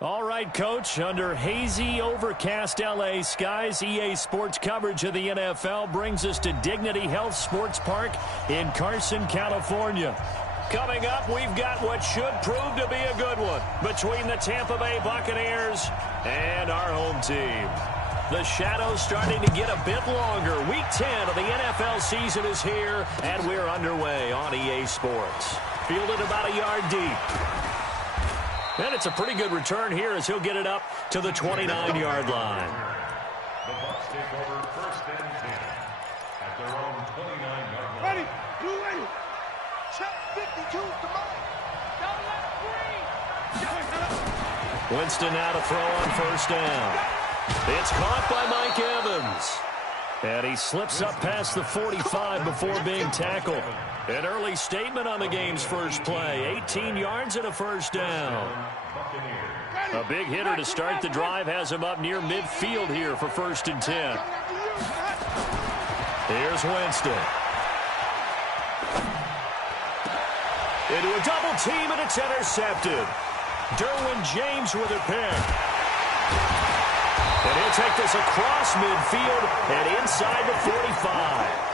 All right, Coach, under hazy, overcast L.A. skies, EA Sports coverage of the NFL brings us to Dignity Health Sports Park in Carson, California. Coming up, we've got what should prove to be a good one between the Tampa Bay Buccaneers and our home team. The shadow's starting to get a bit longer. Week 10 of the NFL season is here, and we're underway on EA Sports. Fielded about a yard deep. And it's a pretty good return here as he'll get it up to the 29-yard line. The Bucs take over first and 10 at their own 29-yard line. Ready, you ready? Check 52 to Mike. Don't let it Winston now to throw on first down. It's caught by Mike Evans. And he slips up past the 45 before being tackled. An early statement on the game's first play. 18 yards and a first down. A big hitter to start the drive has him up near midfield here for first and 10. Here's Winston. Into a double team, and it's intercepted. Derwin James with a pick. And he'll take this across midfield and inside the 45.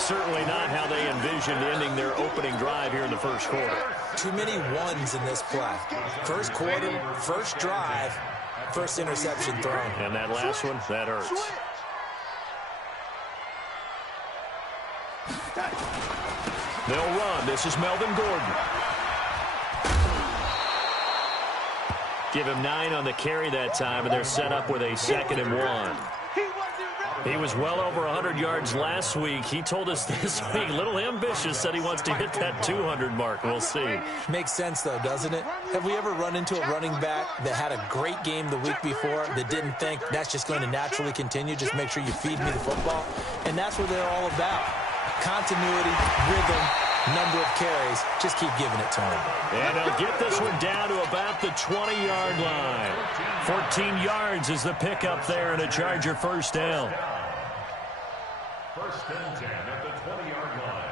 Certainly not how they envisioned ending their opening drive here in the first quarter. Too many ones in this play. First quarter, first drive, first interception thrown. And that last one, that hurts. They'll run. This is Melvin Gordon. Give him 9 on the carry that time, and they're set up with a 2nd and 1. He was well over 100 yards last week. He told us this week, a little ambitious, said he wants to hit that 200 mark. We'll see. Makes sense, though, doesn't it? Have we ever run into a running back that had a great game the week before that didn't think that's just going to naturally continue? Just make sure you feed me the football. And that's what they're all about. Continuity, rhythm, number of carries. Just keep giving it to him. And they'll get this one down to about the 20-yard line. 14 yards is the pickup there and a Charger first down. First and 10 at the 20-yard line.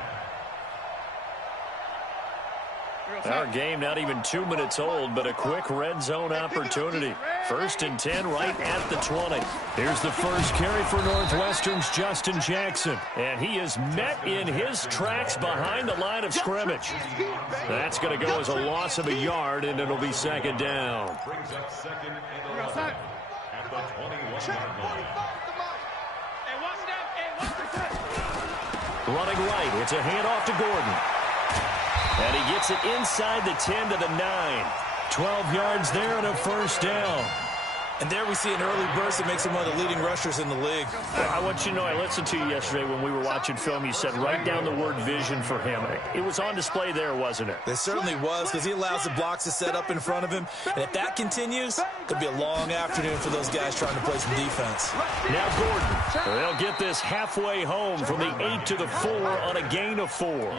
Our game not even 2 minutes old, but a quick red zone opportunity. First and 10 right at the 20. Here's the first carry for Northwestern's Justin Jackson. And he is met in his tracks behind the line of scrimmage. That's going to go as a loss of a yard, and it'll be second down. Brings up second and 11 at the 21-yard line. Running right, it's a handoff to Gordon. And he gets it inside the 10 to the 9. 12 yards there and a first down. And there we see an early burst that makes him one of the leading rushers in the league. I want you to know, I listened to you yesterday when we were watching film. You said write down the word vision for him. It was on display there, wasn't it? It certainly was, because he allows the blocks to set up in front of him. And if that continues, it could be a long afternoon for those guys trying to play some defense. Now Gordon. They'll get this halfway home from the 8 to the 4 on a gain of 4.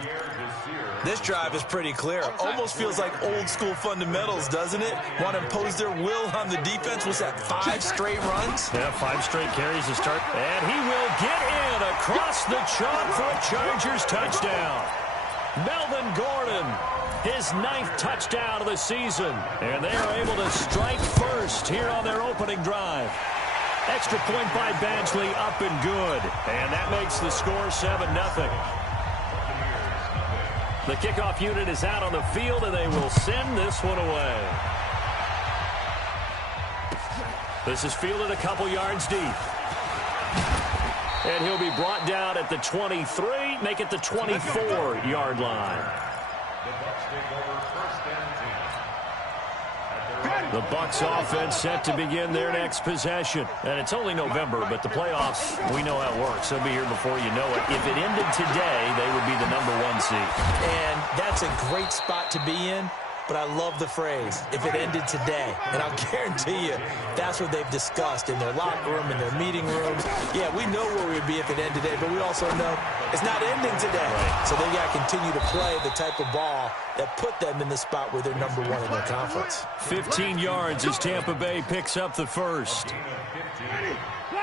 This drive is pretty clear. Almost feels like old school fundamentals, doesn't it? Want to impose their will on the defense. Was that 5 straight runs? Yeah, 5 straight carries to start. And he will get in across the chalk for a Chargers touchdown. Melvin Gordon, his 9th touchdown of the season. And they are able to strike first here on their opening drive. Extra point by Badgley, up and good. And that makes the score 7-0. The kickoff unit is out on the field, and they will send this one away. This is fielded a couple yards deep. And he'll be brought down at the 23, make it the 24-yard line. The Bucs offense set to begin their next possession. And it's only November, but the playoffs, we know how it works. They'll be here before you know it. If it ended today, they would be the #1 seed. And that's a great spot to be in. But I love the phrase, if it ended today. And I'll guarantee you, that's what they've discussed in their locker room, in their meeting rooms. Yeah, we know where we'd be if it ended today, but we also know it's not ending today. So they got to continue to play the type of ball that put them in the spot where they're #1 in their conference. 15 yards as Tampa Bay picks up the first.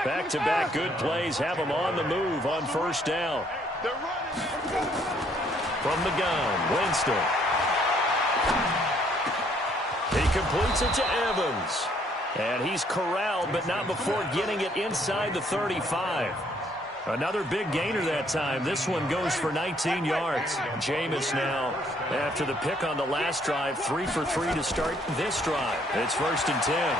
Back-to-back good plays have them on the move on first down. From the gun, Winston. He completes it to Evans. And he's corralled, but not before getting it inside the 35. Another big gainer that time. This one goes for 19 yards. Jameis now, after the pick on the last drive, 3 for 3 to start this drive. It's 1st and 10.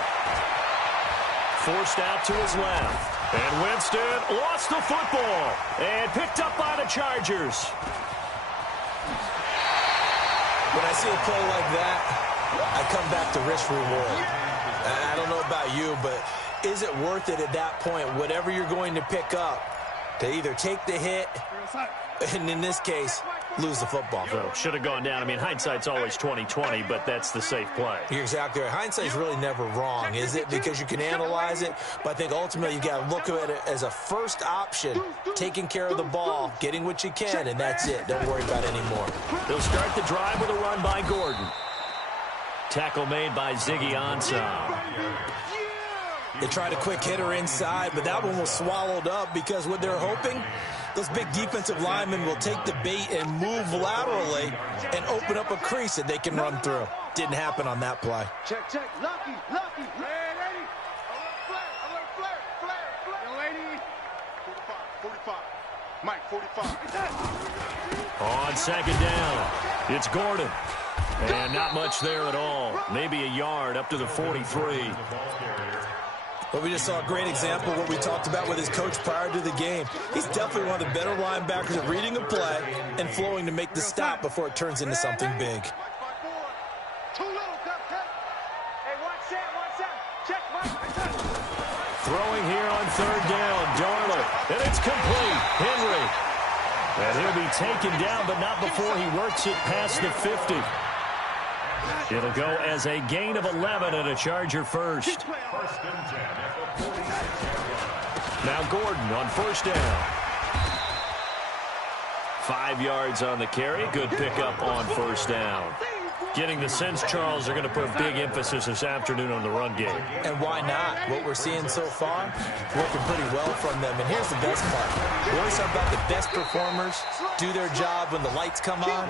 Forced out to his left. And Winston lost the football and picked up by the Chargers. When I see a play like that, I come back to risk reward. I don't know about you, but is it worth it at that point, whatever you're going to pick up, to either take the hit, and in this case, lose the football? Oh, should have gone down. I mean, hindsight's always 20/20, but that's the safe play. You're exactly right. Hindsight's really never wrong, is it? Because you can analyze it, but I think ultimately you got to look at it as a first option, taking care of the ball, getting what you can, and that's it. Don't worry about it anymore. They'll start the drive with a run by Gordon. Tackle made by Ziggy Ansah. They tried a quick hitter inside, but that one was swallowed up because what they're hoping, those big defensive linemen will take the bait and move laterally and open up a crease that they can run through. Didn't happen on that play. Check, check. Lucky. Lady. Alert, flare. Young lady. 45. Mike, 45. On 2nd down, it's Gordon. And not much there at all. Maybe a yard up to the 43. But we just saw a great example of what we talked about with his coach prior to the game. He's definitely one of the better linebackers at reading a play and flowing to make the stop before it turns into something big. Throwing here on 3rd down, Darnold. And it's complete. Henry. And he'll be taken down, but not before he works it past the 50. It'll go as a gain of 11 and a Charger first. Now Gordon on 1st down. 5 yards on the carry. Good pickup on 1st down. Getting the sense, Charles, they're going to put a big emphasis this afternoon on the run game. And why not? What we're seeing so far, working pretty well from them. And here's the best part. We always talk about the best performers do their job when the lights come on.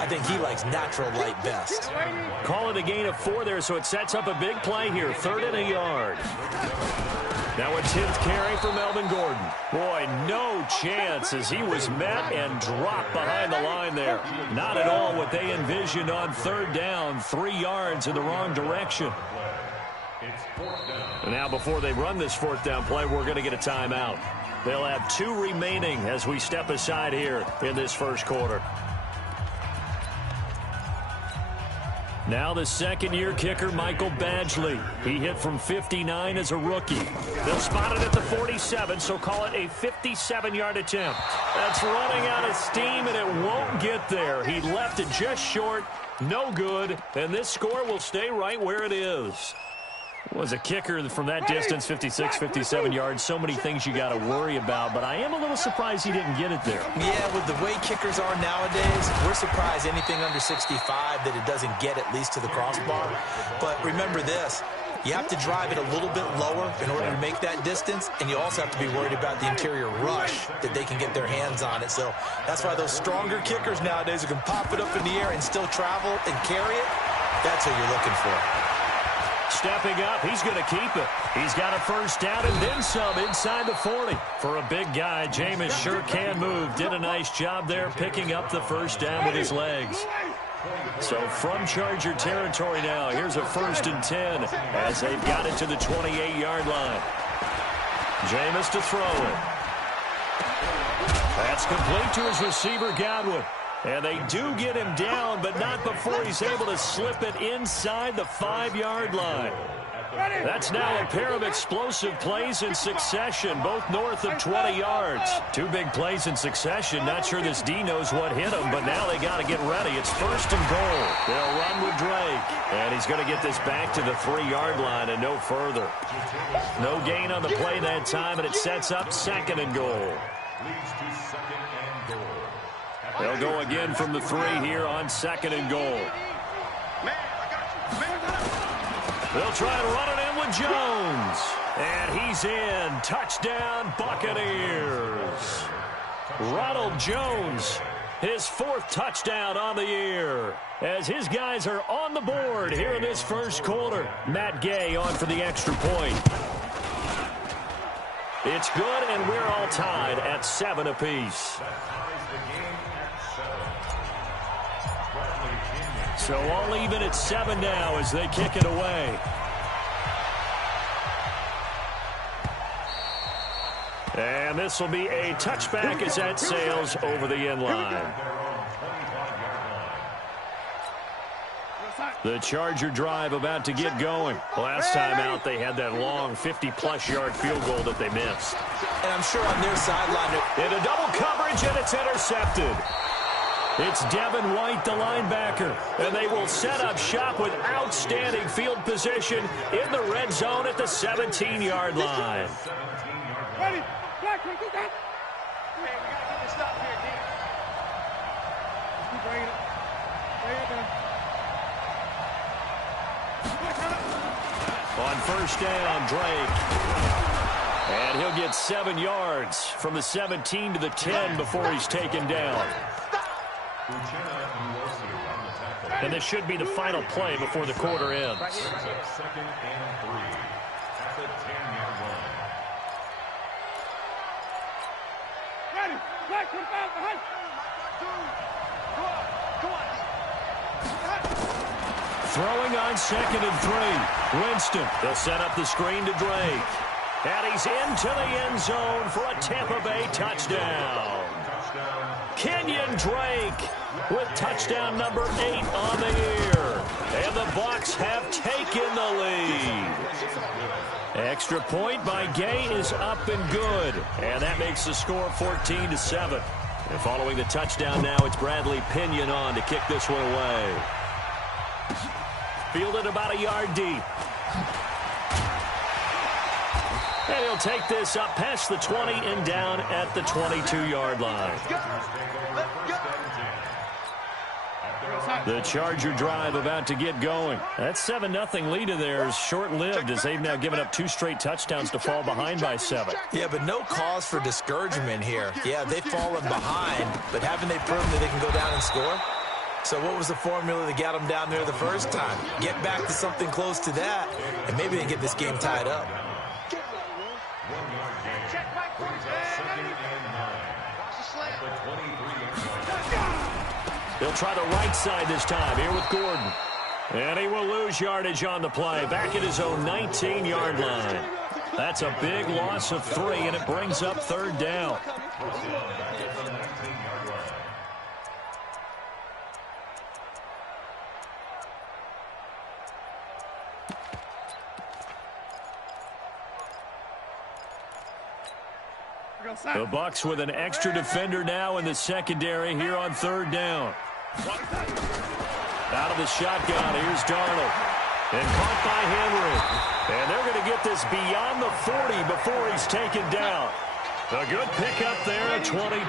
I think he likes natural light best. Call it a gain of 4 there, so it sets up a big play here. 3rd and a yard. Now a 10th carry for Melvin Gordon. Boy, no chance as he was met and dropped behind the line there. Not at all what they envisioned on 3rd down. 3 yards in the wrong direction. Now before they run this 4th down play, we're going to get a timeout. They'll have 2 remaining as we step aside here in this 1st quarter. Now the 2nd-year kicker, Michael Badgley. He hit from 59 as a rookie. They'll spot it at the 47, so call it a 57-yard attempt. That's running out of steam, and it won't get there. He left it just short, no good, and this score will stay right where it is. Was a kicker from that distance, 56, 57 yards. So many things you got to worry about, but I am a little surprised he didn't get it there. Yeah, with the way kickers are nowadays, we're surprised anything under 65 that it doesn't get at least to the crossbar. But remember this, you have to drive it a little bit lower in order to make that distance, and you also have to be worried about the interior rush that they can get their hands on it. So that's why those stronger kickers nowadays who can pop it up in the air and still travel and carry it, that's what you're looking for. Stepping up, he's going to keep it. He's got a 1st down and then some inside the 40. For a big guy, Jameis sure can move. Did a nice job there picking up the 1st down with his legs. So from Charger territory now, here's a 1st and 10 as they've got it to the 28-yard line. Jameis to throw it. That's complete to his receiver, Godwin. And they do get him down, but not before he's able to slip it inside the 5-yard line. That's now a pair of explosive plays in succession, both north of 20 yards. 2 big plays in succession. Not sure this D knows what hit him, but now they got to get ready. It's 1st and goal. They'll run with Drake. And he's going to get this back to the 3-yard line and no further. No gain on the play that time, and it sets up 2nd and goal. They'll go again from the 3 here on 2nd and goal. They'll try to run it in with Jones. And he's in. Touchdown, Buccaneers. Ronald Jones His 4th touchdown on the year. As his guys are on the board here in this first quarter. Matt Gay on for the extra point. It's good, and we're all tied at 7 apiece. So all even at 7 now as they kick it away. And this will be a touchback as that sails over the end line. The Charger drive about to get going. Last time out, they had that long 50-plus yard field goal that they missed. And I'm sure on their sideline, into double coverage, and it's intercepted. It's Devin White, the linebacker, and they will set up shop with outstanding field position in the red zone at the 17-yard line. Ready? Black, go back. Man, we got to get this stop here, D. Keep bringing it. Bring it down. On first down, Drake. And he'll get 7 yards from the 17 to the 10 before he's taken down. And this should be the final play before the quarter ends. Second and 3 at the 10-yard line. Ready? Black, come back behind. Go on. Throwing on 2nd and 3. Winston. They'll set up the screen to Drake. And he's into the end zone for a Tampa Bay touchdown. Kenyon Drake with touchdown number 8 on the year. And the Bucs have taken the lead. Extra point by Gay is up and good. And that makes the score 14-7. And following the touchdown now, it's Bradley Pinion on to kick this one away. Fielded about a yard deep. And he'll take this up past the 20 and down at the 22-yard line. The Charger drive about to get going. That 7-0 lead of theirs is short-lived as they've now given up 2 straight touchdowns to fall behind by 7. Yeah, but no cause for discouragement here. Yeah, they've fallen behind, but haven't they proven that they can go down and score? So what was the formula that got them down there the first time? Get back to something close to that, and maybe they can get this game tied up. They'll try the right side this time here with Gordon. And he will lose yardage on the play. Back at his own 19-yard line. That's a big loss of 3, and it brings up 3rd down. The Bucs with an extra defender now in the secondary here on 3rd down. Out of the shotgun, here's Darnold. And caught by Henry. And they're going to get this beyond the 40 before he's taken down. A good pickup there at 22.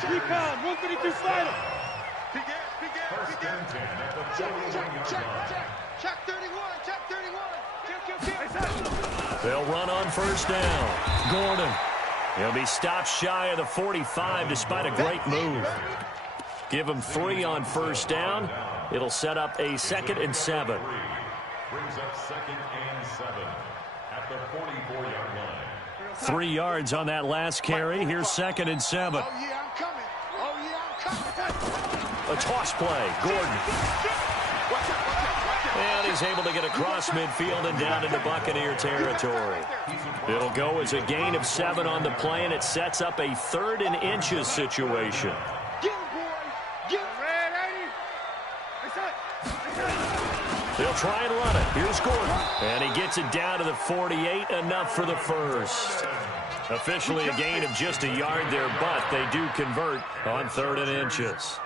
3 pound, 152 slider. Check 31, check 31. They'll run on first down. Gordon. He'll be stopped shy of the 45 despite a great move. Give him 3 on first down. It'll set up a 2nd and 7. Brings up 2nd and 7 at the 44-yard line. 3 yards on that last carry. Here's 2nd and 7. Oh, yeah, I'm coming. Oh, yeah, I'm coming. A toss play. Gordon. And he's able to get across midfield and down into Buccaneer territory. It'll go as a gain of 7 on the play, and it sets up a 3rd and inches situation. Get him, boy. Get him. They'll try and run it. Here's Gordon. And he gets it down to the 48, enough for the first. Officially a gain of just a yard there, but they do convert on 3rd and inches.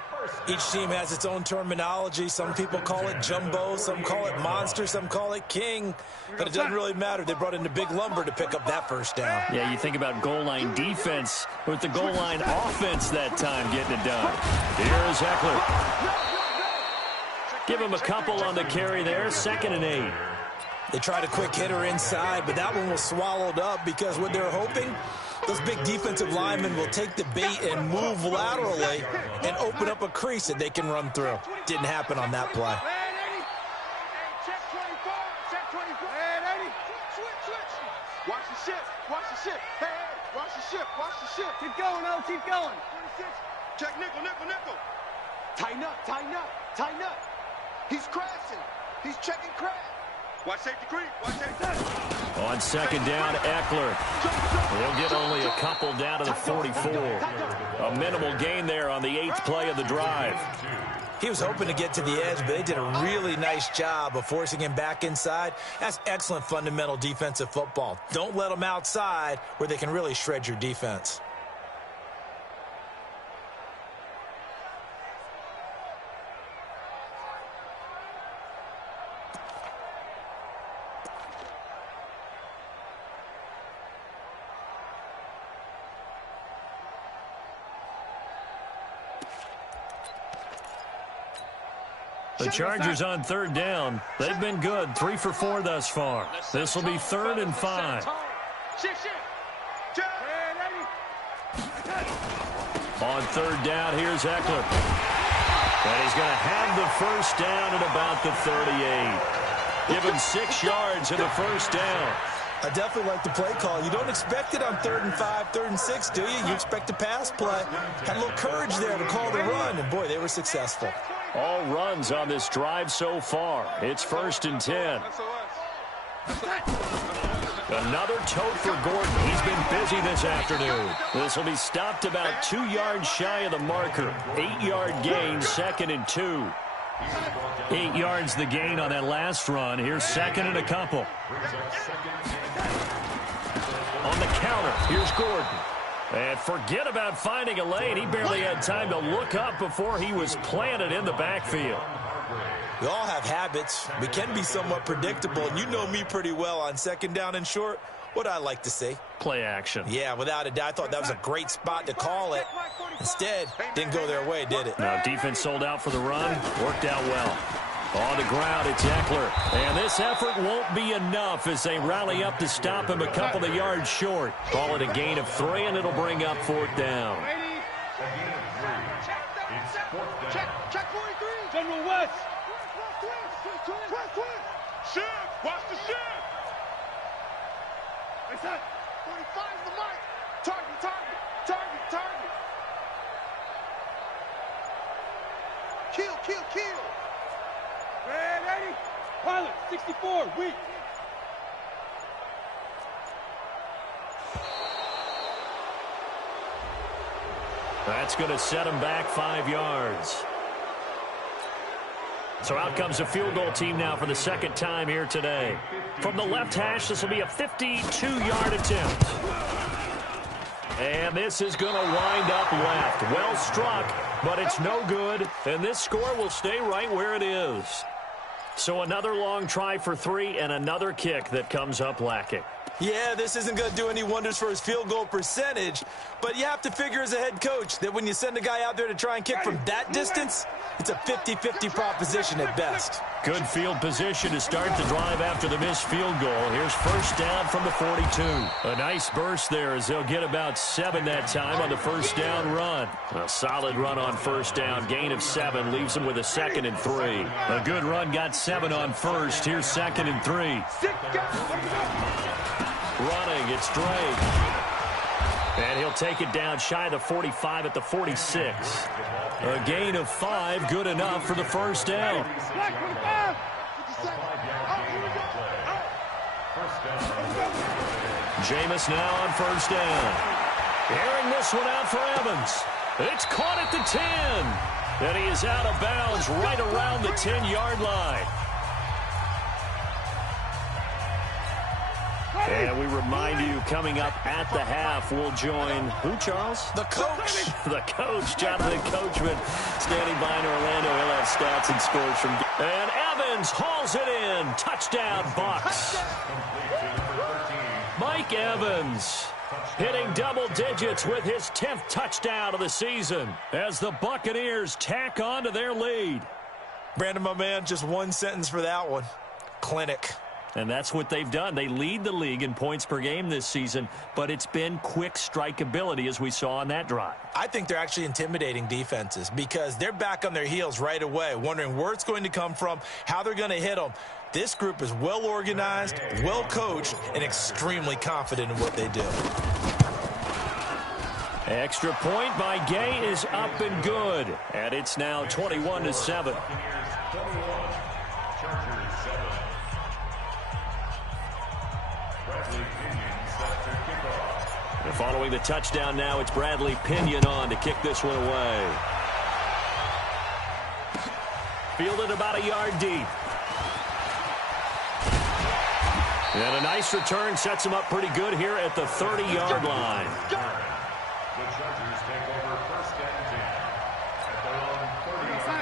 Each team has its own terminology. Some people call it jumbo, some call it monster, some call it king. But it doesn't really matter. They brought in the big lumber to pick up that first down. Yeah, you think about goal line defense with the goal line offense that time getting it done. Here's Eckler. Give him a couple on the carry there, 2nd and 8. They tried a quick hitter inside, but that one was swallowed up because what they're hoping Those big defensive linemen will take the bait and move laterally and open up a crease that they can run through. Didn't happen on that play. Check 24. Check 24. Switch. Watch the shift. Watch the shift. Hey, watch the shift. Watch the shift. Keep going, O. Keep going. 26. Check nickel. Tighten up. He's crashing. He's checking crash. Watch safety creep. On second down, Eckler. He'll get only a couple down to the 44. A minimal gain there on the 8th play of the drive. He was hoping to get to the edge, but they did a really nice job of forcing him back inside. That's excellent fundamental defensive football. Don't let them outside where they can really shred your defense. The Chargers on third down. They've been good, 3 for 4 thus far. This will be 3rd and 5. On third down, here's Eckler. And he's going to have the first down at about the 38. Give him 6 yards in the first down. I definitely like the play call. You don't expect it on 3rd and 5, 3rd and 6, do you? You expect a pass play. Had a little courage there to call the run, and boy, they were successful. All runs on this drive so far. It's 1st and 10. Another tote for Gordon. He's been busy this afternoon. This will be stopped about 2 yards shy of the marker. 8-yard gain, 2nd and 2. 8 yards the gain on that last run. Here's 2nd and a couple. On the counter, here's Gordon. And forget about finding a lane. He barely had time to look up before he was planted in the backfield. We all have habits. We can be somewhat predictable, and you know me pretty well on 2nd down and short. What I like to see. Play action. Yeah, without a doubt. I thought that was a great spot to call it. Instead, didn't go their way, did it? Now, defense sold out for the run. Worked out well. On the ground, it's Eckler. And this effort won't be enough as they rally up to stop him a couple of yards short. Call it a gain of 3, and it'll bring up 4th down. Check 43. General West. Shift. Watch the shift. What's that? 45 the mark. Target. Kill. Ready. Pilot, 64, weak. That's going to set him back 5 yards. So out comes a field goal team now for the 2nd time here today. From the left hash, this will be a 52-yard attempt. And this is going to wind up left. Well struck, but it's no good. And this score will stay right where it is. So another long try for 3 and another kick that comes up lacking. Yeah, this isn't going to do any wonders for his field goal percentage, but you have to figure as a head coach that when you send a guy out there to try and kick from that distance, it's a 50-50 proposition at best. Good field position to start the drive after the missed field goal. Here's 1st down from the 42. A nice burst there as they'll get about 7 that time on the 1st down run. A solid run on 1st down. Gain of 7 leaves them with a 2nd and 3. A good run got 7 on 1st. Here's 2nd and 3. Running, it's Drake. And he'll take it down shy of the 45 at the 46. A gain of 5, good enough for the 1st down. Jameis now on 1st down. Airing this one out for Evans. It's caught at the 10. And he is out of bounds right around the 10-yard line. And we remind you, coming up at the half, we'll join who, Charles? The coach. The coach, Jonathan Coachman, standing by in Orlando. He'll have stats and scores from. And Evans hauls it in. Touchdown, Bucs. Mike Evans hitting double digits with his 10th touchdown of the season as the Buccaneers tack on to their lead. Brandon, my man, just one sentence for that one. Clinic. And that's what they've done. They lead the league in points per game this season, but it's been quick strikeability as we saw on that drive. I think they're actually intimidating defenses because they're back on their heels right away, wondering where it's going to come from, how they're going to hit them. This group is well organized, well coached, and extremely confident in what they do. Extra point by Gay is up and good. And it's now 21-7. And following the touchdown now, it's Bradley Pinion on to kick this one away. Fielded about a yard deep. And a nice return sets him up pretty good here at the 30-yard line.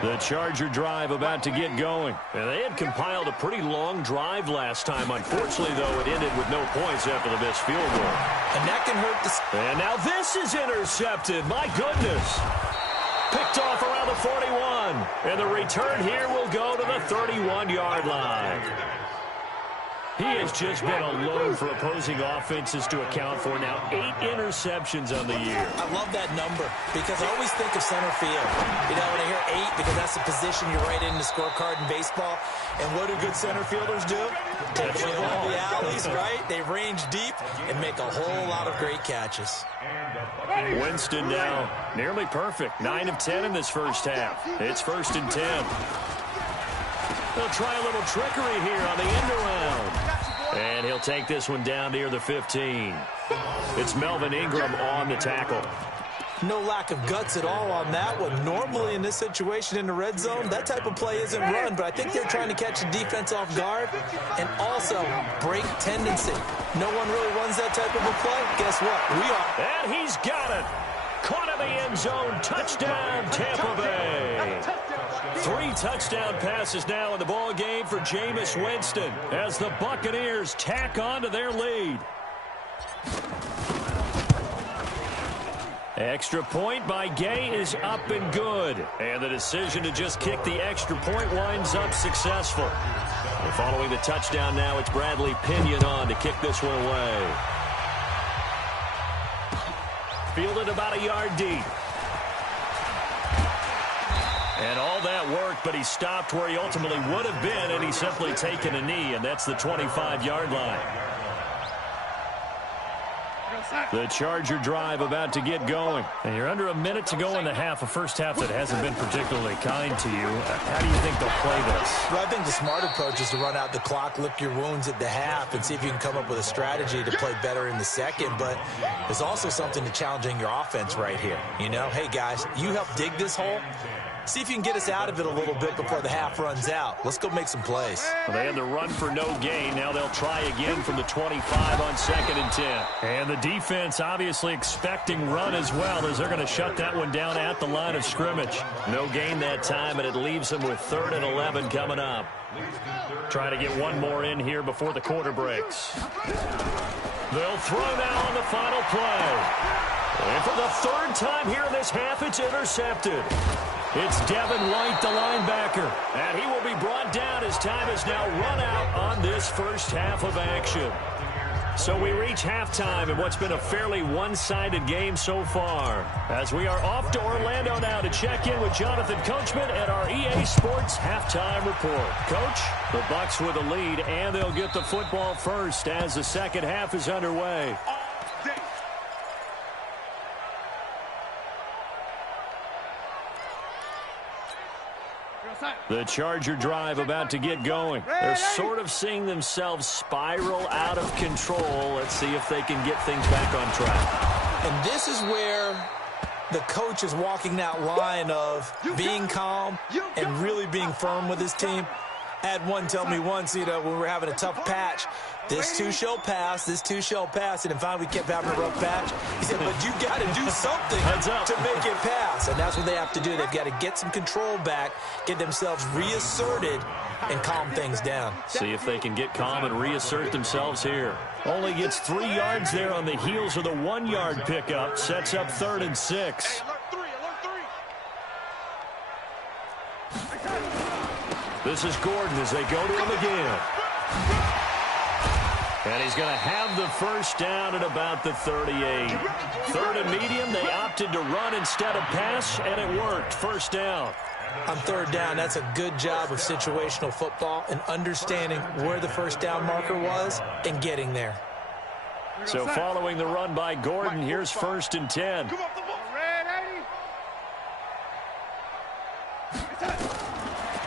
The Charger drive about to get going. And they had compiled a pretty long drive last time. Unfortunately, though, it ended with no points after the missed field goal. And that can hurt And now this is intercepted. My goodness. Picked off around the 41. And the return here will go to the 31-yard line. He has just been a load for opposing offenses to account for. Now 8 interceptions on the year. I love that number because I always think of center field. You know, when I hear 8, because that's the position you write in the scorecard in baseball. And what do good center fielders do? Take the ball in the alleys, right? They range deep and make a whole lot of great catches. Winston now nearly perfect. 9 of 10 in this first half. It's 1st and 10. They'll try a little trickery here on the end around. And he'll take this one down near the 15. It's Melvin Ingram on the tackle. No lack of guts at all on that one. Normally in this situation in the red zone, that type of play isn't run, but I think they're trying to catch the defense off guard and also break tendency. No one really runs that type of a play. Guess what? We are. And he's got it. Caught in the end zone. Touchdown, Tampa Bay. 3 touchdown passes now in the ball game for Jameis Winston as the Buccaneers tack on to their lead. Extra point by Gay is up and good. And the decision to just kick the extra point winds up successful. And following the touchdown now, it's Bradley Pinion on to kick this one away. Fielded about a yard deep. And all that worked, but he stopped where he ultimately would have been, and he's simply taken a knee, and that's the 25-yard line. The Charger drive about to get going. And you're under a minute to go in the half, a first half that hasn't been particularly kind to you. How do you think they'll play this? Well, I think the smart approach is to run out the clock, lick your wounds at the half, and see if you can come up with a strategy to play better in the second. But there's also something to challenging your offense right here. You know, hey, guys, you help dig this hole. See if you can get us out of it a little bit before the half runs out. Let's go make some plays. Well, they had the run for no gain. Now they'll try again from the 25 on 2nd and 10. And the defense obviously expecting run as well, as they're going to shut that one down at the line of scrimmage. No gain that time, and it leaves them with 3rd and 11 coming up. Try to get one more in here before the quarter breaks. They'll throw now on the final play. And for the 3rd time here in this half, it's intercepted. It's Devin White, the linebacker. And he will be brought down as time is now run out on this first half of action. So we reach halftime in what's been a fairly one-sided game so far. As we are off to Orlando now to check in with Jonathan Coachman at our EA Sports Halftime Report. Coach, the Bucs with a lead, and they'll get the football first as the second half is underway. The Charger drive about to get going. They're sort of seeing themselves spiral out of control. Let's see if they can get things back on track. And this is where the coach is walking that line of being calm and really being firm with his team. I had one tell me once, you know, when we were having a tough patch, this too shall pass, this too shall pass. And then finally we kept having a rough patch. He said, but you got to do something to make it pass. And that's what they have to do. They've got to get some control back, get themselves reasserted, and calm things down. See if they can get calm and reassert themselves here. Only gets 3 yards there on the heels of the 1-yard pickup. Sets up 3rd and 6. This is Gordon as they go to him again. And he's going to have the first down at about the 38. Third and medium, they opted to run instead of pass, and it worked. First down. On third down, that's a good job of situational football and understanding where the first down marker was and getting there. So following the run by Gordon, here's first and 10.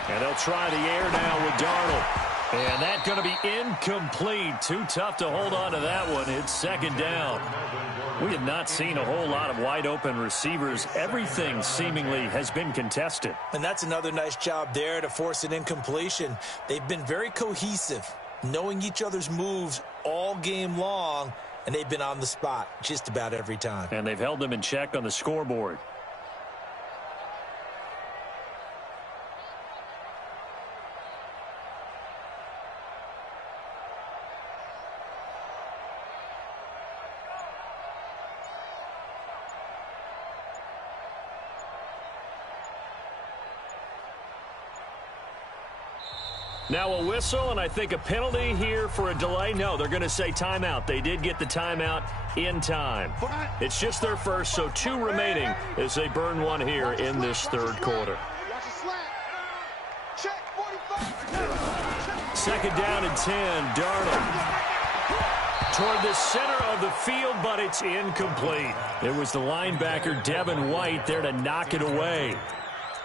And they'll try the air now with Darnold. And that's going to be incomplete. Too tough to hold on to that one. It's second down. We have not seen a whole lot of wide-open receivers. Everything seemingly has been contested. And that's another nice job there to force an incompletion. They've been very cohesive, knowing each other's moves all game long, and they've been on the spot just about every time. And they've held them in check on the scoreboard. Now a whistle, and I think a penalty here for a delay. No, they're going to say timeout. They did get the timeout in time. It's just their first, so 2 remaining as they burn one here in this third quarter. Second down and 10, Darnold. Toward the center of the field, but it's incomplete. It was the linebacker, Devin White, there to knock it away.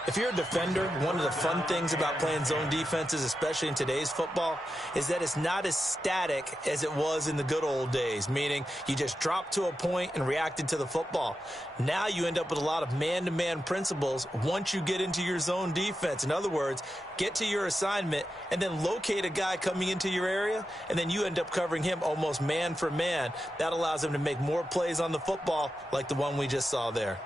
If you're a defender, one of the fun things about playing zone defenses, especially in today's football, is that it's not as static as it was in the good old days, meaning you just dropped to a point and reacted to the football. Now you end up with a lot of man-to-man principles once you get into your zone defense. In other words, get to your assignment and then locate a guy coming into your area, and then you end up covering him almost man for man. That allows him to make more plays on the football like the one we just saw there.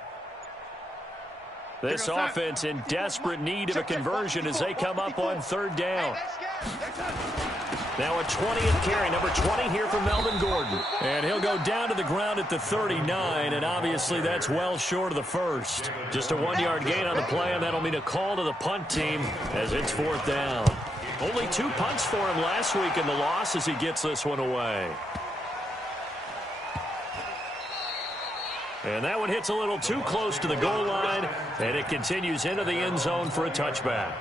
This offense in desperate need of a conversion as they come up on third down. Now a 20th carry, number 20 here for Melvin Gordon. And he'll go down to the ground at the 39, and obviously that's well short of the first. Just a 1-yard gain on the play, and that'll mean a call to the punt team as it's fourth down. Only 2 punts for him last week in the loss as he gets this one away. And that one hits a little too close to the goal line, and it continues into the end zone for a touchback.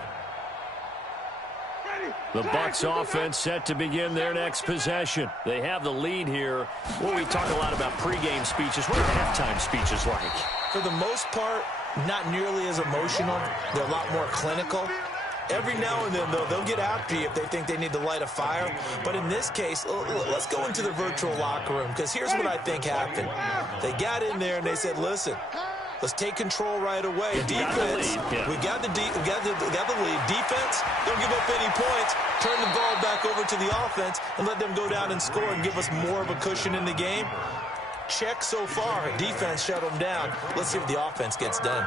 The Bucs offense set to begin their next possession. They have the lead here. Well, we talk a lot about pregame speeches. What are halftime speeches like? For the most part, not nearly as emotional. They're a lot more clinical. Every now and then, though, they'll get after you if they think they need to light a fire. But in this case, let's go into the virtual locker room, because here's what I think happened. They got in there and they said, listen, let's take control right away. Defense, we got the lead. Defense, don't give up any points. Turn the ball back over to the offense and let them go down and score and give us more of a cushion in the game. Check so far. Defense shut them down. Let's see if the offense gets done.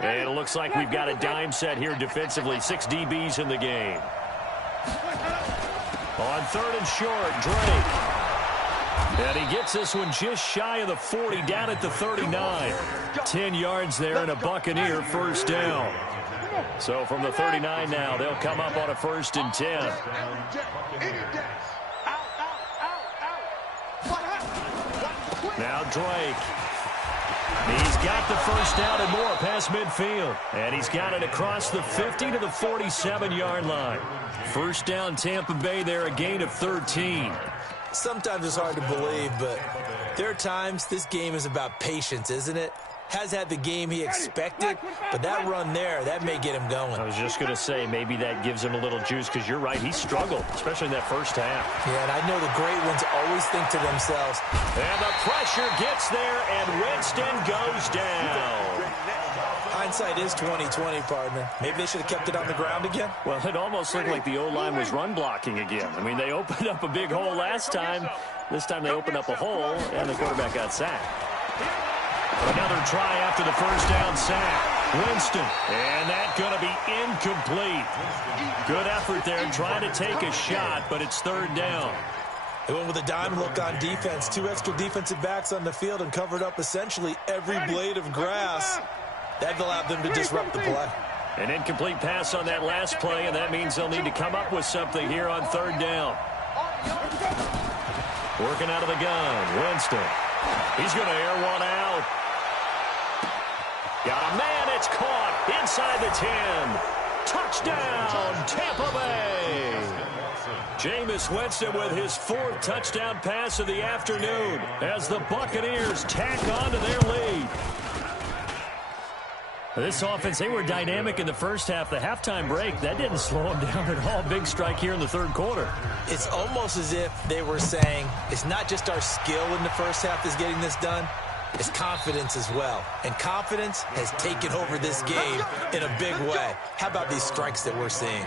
And it looks like we've got a dime set here defensively. 6 DBs in the game. On third and short, Drake. And he gets this one just shy of the 40, down at the 39. 10 yards there and a Buccaneer first down. So from the 39 now, they'll come up on a first and 10. Now Drake. He's got the first down and more past midfield. And he's got it across the 50 to the 47-yard line. First down, Tampa Bay there, a gain of 13. Sometimes it's hard to believe, but there are times this game is about patience, isn't it? Has had the game he expected, but that run there, that may get him going. I was just going to say, maybe that gives him a little juice, because you're right, he struggled, especially in that first half. Yeah, and I know the great ones always think to themselves. And the pressure gets there, and Winston goes down. Hindsight is 20/20, partner. Maybe they should have kept it on the ground again. Well, it almost looked like the O-line was run blocking again. I mean, they opened up a big hole last time. This time they opened up a hole, and the quarterback got sacked. Another try after the first down sack. Winston, and that's going to be incomplete. Good effort there trying to take a shot, but it's third down. They went with a dime look on defense. 2 extra defensive backs on the field and covered up essentially every blade of grass. That allowed them to disrupt the play. An incomplete pass on that last play, and that means they'll need to come up with something here on third down. Working out of the gun, Winston. He's going to air one out. Got a man, it's caught inside the 10. Touchdown, Tampa Bay. Jameis Winston with his 4th touchdown pass of the afternoon as the Buccaneers tack on to their lead. This offense, they were dynamic in the first half. The halftime break, that didn't slow them down at all. Big strike here in the third quarter. It's almost as if they were saying, it's not just our skill in the first half that's getting this done, it's confidence as well. And confidence has taken over this game in a big way. How about these strikes that we're seeing?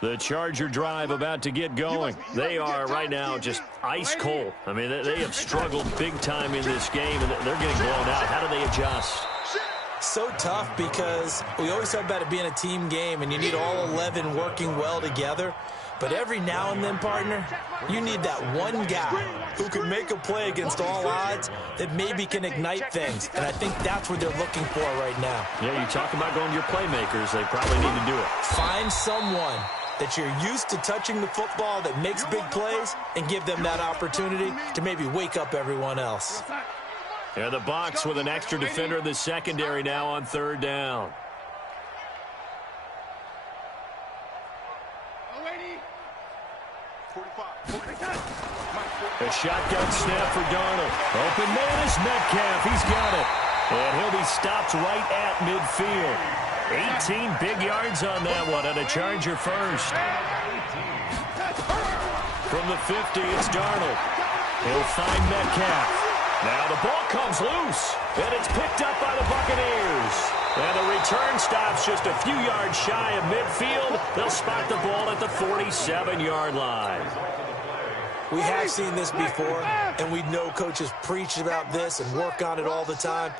The Charger drive about to get going. They are right now just ice cold. I mean, they have struggled big time in this game, and they're getting blown out. How do they adjust? So tough because we always talk about it being a team game, and you need all 11 working well together. But every now and then, partner, you need that one guy who can make a play against all odds that maybe can ignite things. And I think that's what they're looking for right now. Yeah, you talk about going to your playmakers. They probably need to do it. Find someone that you're used to touching the football that makes big plays and give them that opportunity to maybe wake up everyone else. Yeah, the Bucs with an extra defender in the secondary now on third down. A shotgun snap for Darnold. Open man is Metcalf. He's got it. And he'll be stopped right at midfield. 18 big yards on that one, and a Charger first. From the 50, it's Darnold. He'll find Metcalf. Now the ball comes loose, and it's picked up by the Buccaneers. And the return stops just a few yards shy of midfield. They'll spot the ball at the 47-yard line. We have seen this before, and we know coaches preach about this and work on it all the time.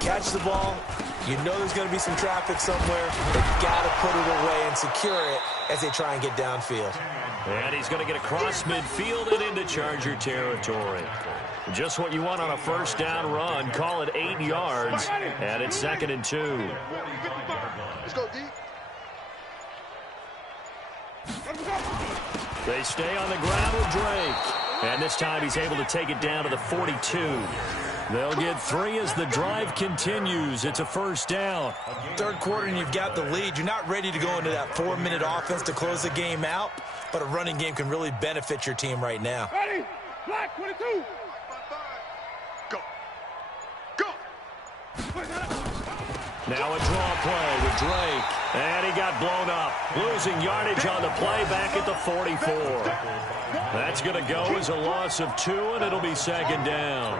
Catch the ball. You know there's going to be some traffic somewhere. They've got to put it away and secure it as they try and get downfield. And he's going to get across midfield and into Charger territory. Just what you want on a first down run. Call it 8 yards, and it's 2nd and 2. Let's go, D. They stay on the ground with Drake. And this time he's able to take it down to the 42. They'll get 3 as the drive continues. It's a first down. Third quarter and you've got the lead. You're not ready to go into that 4-minute offense to close the game out, but a running game can really benefit your team right now. Ready? Black 22. Go. Go. Now a draw play with Drake. And he got blown up. Losing yardage on the play back at the 44. That's going to go as a loss of 2, and it'll be 2nd down.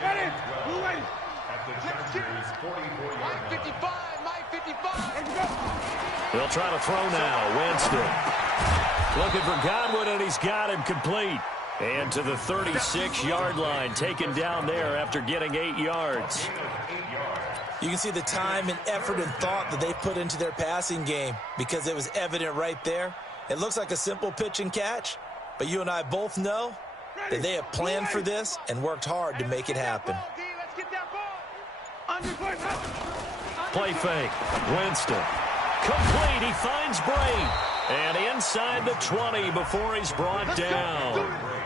Ready? Blue ready. At the Chargers' 44-yard line. 55. My 55. They'll try to throw now. Winston. Looking for Godwin, and he's got him complete. And to the 36-yard line, taken down there after getting 8 yards. You can see the time and effort and thought that they put into their passing game because it was evident right there. It looks like a simple pitch and catch, but you and I both know that they have planned for this and worked hard to make it happen. Play fake. Winston. Complete. He finds Bray. And inside the 20 before he's brought down.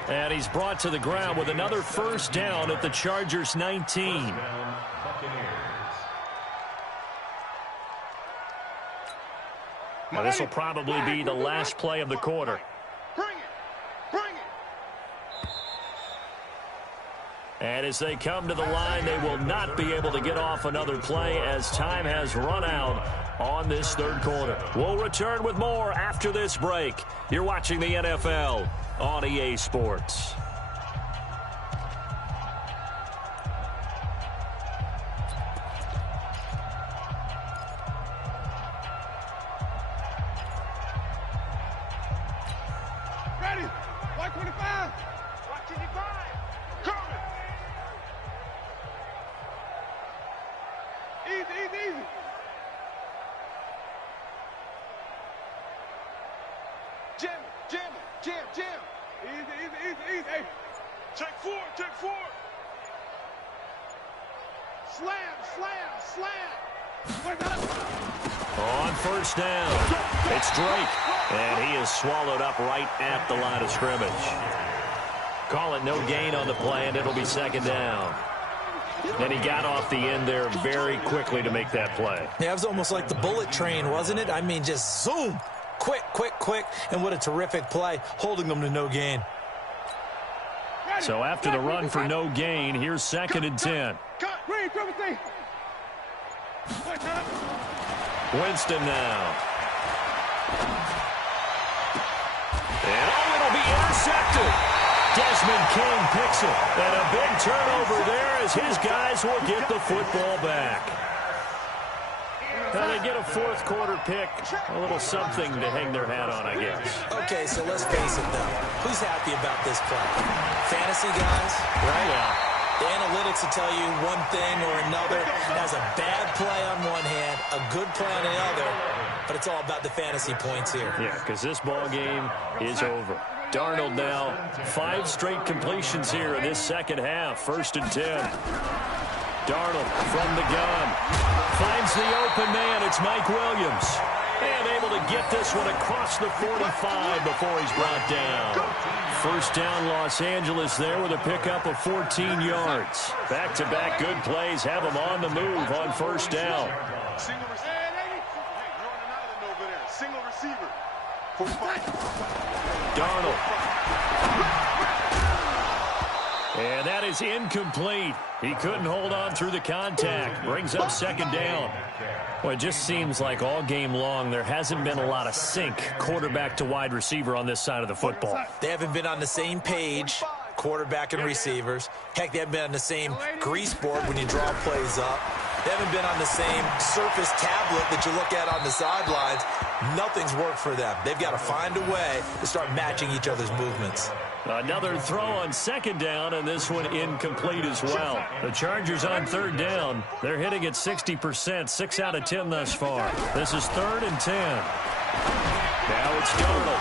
And he's brought to the ground with another first down at the Chargers' 19. Now this will probably be the last play of the quarter. Bring it. Bring it. And as they come to the line, they will not be able to get off another play as time has run out on this third quarter. We'll return with more after this break. You're watching the NFL on EA Sports. Ready? White 25. White 25. Coming. Easy. Jimmy. Jam, jam. Easy. Hey. Check forward. Slam. On first down, it's Drake, and he is swallowed up right at the line of scrimmage. Call it no gain on the play, and it'll be second down. And he got off the end there very quickly to make that play. Yeah, it was almost like the bullet train, wasn't it? I mean, just zoom, quick, and what a terrific play, holding them to no gain. So after the run for no gain, here's second and 10. Winston now. And it'll be intercepted. Desmond King picks it. And a big turnover there as his guys will get the football back. Now they get a fourth quarter pick, a little something to hang their hat on, I guess. Okay, so let's face it, though. Who's happy about this play? Fantasy guys, right? Yeah. The analytics will tell you one thing or another. Has a bad play on one hand, a good play on the other, but it's all about the fantasy points here. Yeah, because this ball game is over. Darnold now, 5 straight completions here in this second half. First and 10. Darnold from the gun. Finds the open man. It's Mike Williams. And able to get this one across the 45 before he's brought down. First down, Los Angeles there with a pickup of 14 yards. Back-to-back good plays have them on the move on first down. Single receiver. You're on an island over there. Single receiver. Darnold. And that is incomplete. He couldn't hold on through the contact. Brings up second down. Well, it just seems like all game long there hasn't been a lot of sync quarterback to wide receiver on this side of the football. They haven't been on the same page, quarterback and receivers. Heck, they haven't been on the same grease board when you draw plays up. They haven't been on the same surface tablet that you look at on the sidelines. Nothing's worked for them. They've got to find a way to start matching each other's movements. Another throw on second down, and this one incomplete as well. The Chargers on third down. They're hitting at 60%, 6 out of 10 thus far. This is third and 10. Now it's Darnold.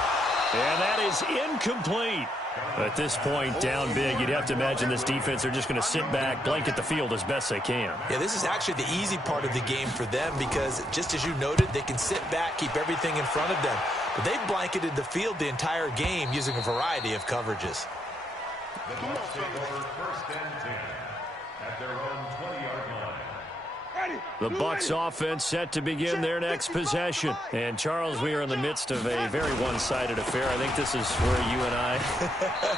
And that is incomplete. At this point, down big, you'd have to imagine this defense are just going to sit back, blanket the field as best they can. Yeah, this is actually the easy part of the game for them because, just as you noted, they can sit back, keep everything in front of them. But they've blanketed the field the entire game using a variety of coverages. The Bucs take over first and 10 at their own 20-yard line. The Bucs offense set to begin their next possession. And, Charles, we are in the midst of a very one-sided affair. I think this is where you and I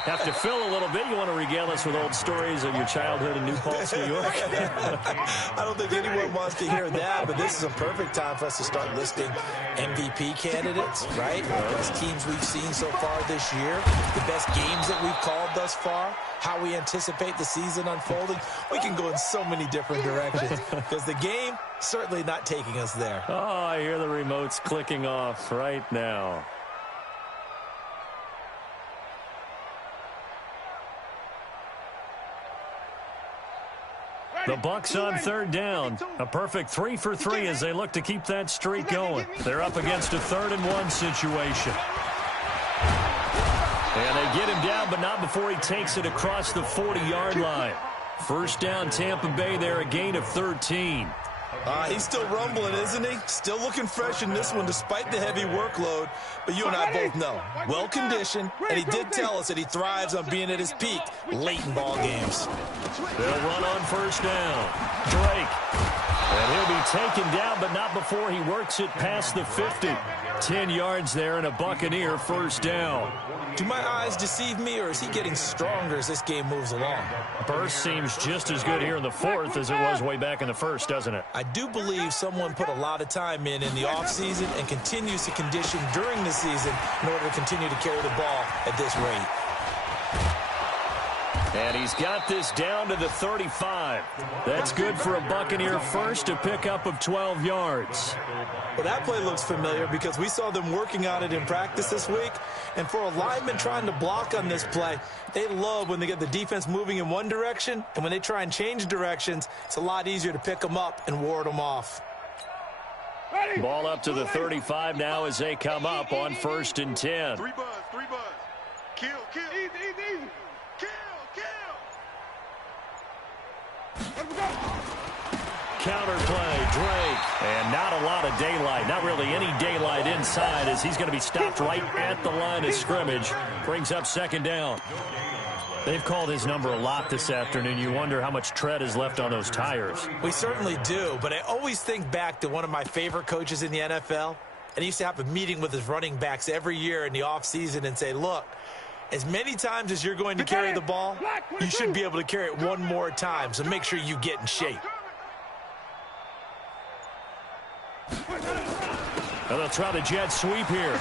have to fill a little bit. You want to regale us with old stories of your childhood in New Paltz, New York? I don't think anyone wants to hear that, but this is a perfect time for us to start listing MVP candidates, right? The best teams we've seen so far this year, the best games that we've called thus far, how we anticipate the season unfolding. We can go in so many different directions because the game certainly not taking us there. Oh, I hear the remotes clicking off right now. The Bucs on third down. A perfect 3 for 3 as they look to keep that streak going. They're up against a 3rd and 1 situation. And they get him down, but not before he takes it across the 40-yard line. First down, Tampa Bay there, a gain of 13. He's still rumbling, isn't he? Still looking fresh in this one despite the heavy workload. But you and I both know, well-conditioned, and he did tell us that he thrives on being at his peak late in ball games. They'll run on first down. Drake. And he'll be taken down, but not before he works it past the 50. 10 yards there and a Buccaneer first down. Do my eyes deceive me, or is he getting stronger as this game moves along? Burst seems just as good here in the 4th as it was way back in the 1st, doesn't it? I do believe someone put a lot of time in the offseason and continues to condition during the season in order to continue to carry the ball at this rate. And he's got this down to the 35. That's good for a Buccaneer first, a pickup of 12 yards. Well, that play looks familiar because we saw them working on it in practice this week. And for a lineman trying to block on this play, they love when they get the defense moving in one direction. And when they try and change directions, it's a lot easier to pick them up and ward them off. Ball up to the 35 now as they come up on first and 10. Three buzz. Kill. Easy. Kill. Let him go. Counterplay, Drake. And not a lot of daylight. Not really any daylight inside as he's going to be stopped right at the line of scrimmage. Brings up second down. They've called his number a lot this afternoon. You wonder how much tread is left on those tires. We certainly do, but I always think back to one of my favorite coaches in the NFL. And he used to have a meeting with his running backs every year in the offseason and say, look, as many times as you're going to carry the ball, you should be able to carry it one more time, so make sure you get in shape. And they'll try the jet sweep here.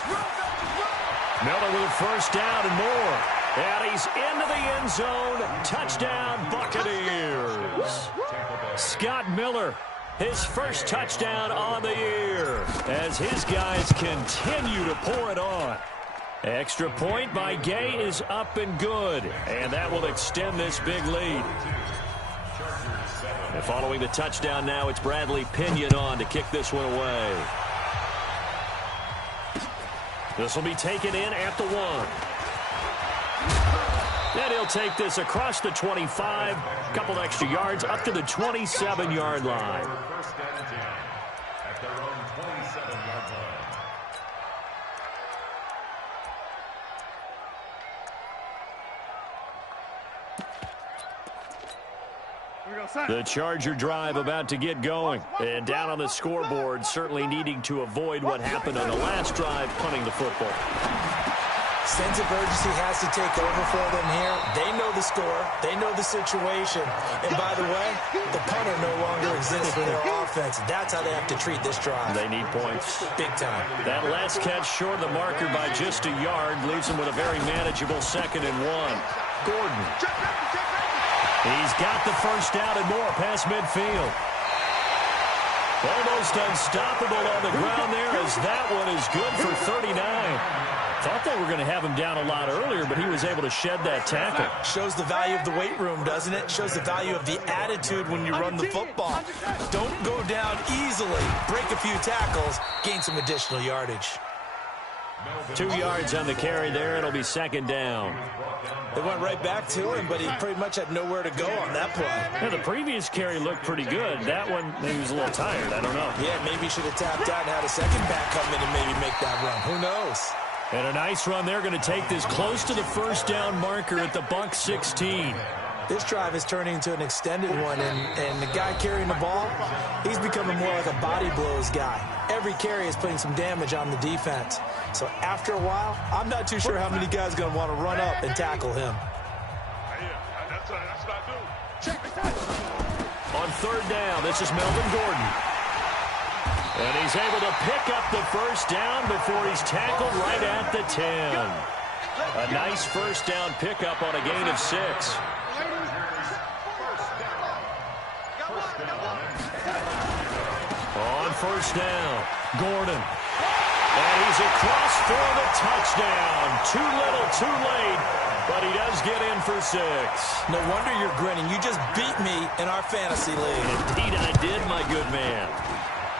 Miller with a first down and more. And he's into the end zone. Touchdown, Buccaneers. Scott Miller, his first touchdown on the year as his guys continue to pour it on. Extra point by Gay is up and good. And that will extend this big lead. And following the touchdown now, it's Bradley Pinion on to kick this one away. This will be taken in at the 1. And he'll take this across the 25, a couple extra yards up to the 27-yard line. First and 10 at their own 27-yard line. The Charger drive about to get going. And down on the scoreboard, certainly needing to avoid what happened on the last drive, punting the football. Sense of urgency has to take over for them here. They know the score. They know the situation. And by the way, the punter no longer exists for their offense. That's how they have to treat this drive. They need points. Big time. That last catch short of the marker by just a yard leaves them with a very manageable 2nd and 1. Gordon. He's got the first down and more past midfield. Almost unstoppable on the ground there as that one is good for 39. Thought they were going to have him down a lot earlier, but he was able to shed that tackle. Shows the value of the weight room, doesn't it? Shows the value of the attitude when you run the football. Don't go down easily. Break a few tackles. Gain some additional yardage. 2 yards on the carry there. It'll be second down. They went right back to him, but he pretty much had nowhere to go on that play. Yeah, the previous carry looked pretty good. That one, maybe he was a little tired. I don't know. Yeah, maybe he should have tapped out and had a second back come in and maybe make that run. Who knows? And a nice run. They're going to take this close to the first down marker at the Bucs 16. This drive is turning into an extended one, and the guy carrying the ball, he's becoming more like a body blows guy. Every carry is putting some damage on the defense. So after a while, I'm not too sure how many guys are going to want to run up and tackle him. That's what I do. On third down, this is Melvin Gordon. And he's able to pick up the first down before he's tackled right at the 10. A nice first down pickup on a gain of 6. On first down, Gordon. And he's across for the touchdown. Too little, too late, but he does get in for 6. No wonder you're grinning. You just beat me in our fantasy league. Indeed I did, my good man.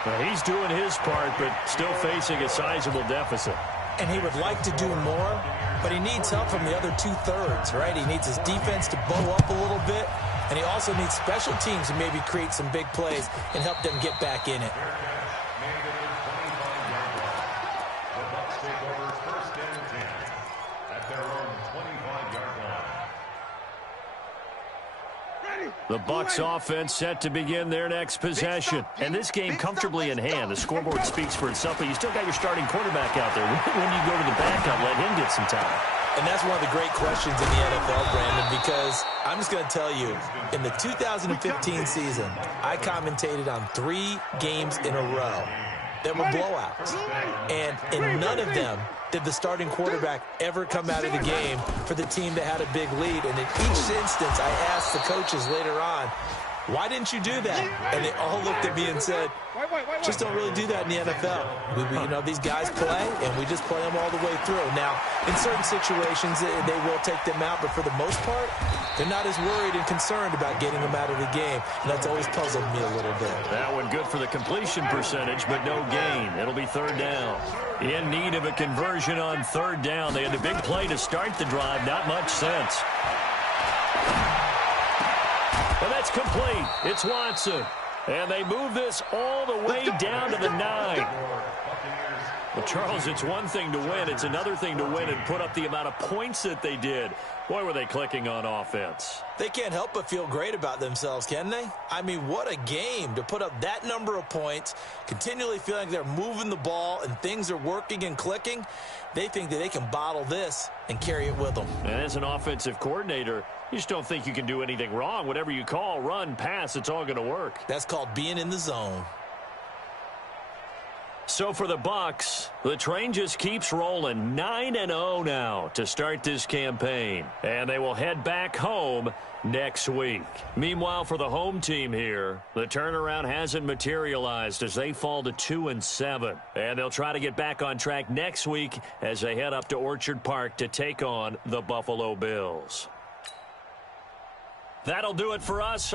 Well, he's doing his part, but still facing a sizable deficit. And he would like to do more, but he needs help from the other 2/3, right? He needs his defense to bow up a little bit, and he also needs special teams to maybe create some big plays and help them get back in it. The Bucs take over first and 10 at their own 25-yard line. The Bucs offense set to begin their next possession. And this game comfortably in hand. The scoreboard speaks for itself, but you still got your starting quarterback out there. When you go to the backup, let him get some time. And that's one of the great questions in the NFL, Brandon, because I'm just going to tell you, in the 2015 season, I commentated on 3 games in a row that were blowouts. And in none of them did the starting quarterback ever come out of the game for the team that had a big lead. And in each instance, I asked the coaches later on, why didn't you do that? And they all looked at me and said, just don't really do that in the NFL. You know, these guys play, and we just play them all the way through. Now, in certain situations, they will take them out, but for the most part, they're not as worried and concerned about getting them out of the game. And that's always puzzled me a little bit. That one good for the completion percentage, but no gain. It'll be third down. In need of a conversion. conversion on third down. They had a big play to start the drive. Not much sense. And that's complete. It's Watson. And they move this all the way down to the 9. Well, Charles, it's one thing to win. It's another thing to win and put up the amount of points that they did. Boy, were they clicking on offense. They can't help but feel great about themselves, can they? I mean, what a game to put up that number of points, continually feeling like they're moving the ball and things are working and clicking. They think that they can bottle this and carry it with them. And as an offensive coordinator, you just don't think you can do anything wrong. Whatever you call, run, pass, it's all going to work. That's called being in the zone. So for the Bucs, the train just keeps rolling. 9-0 now to start this campaign. And they will head back home next week. Meanwhile, for the home team here, the turnaround hasn't materialized as they fall to 2-7. And they'll try to get back on track next week as they head up to Orchard Park to take on the Buffalo Bills. That'll do it for us.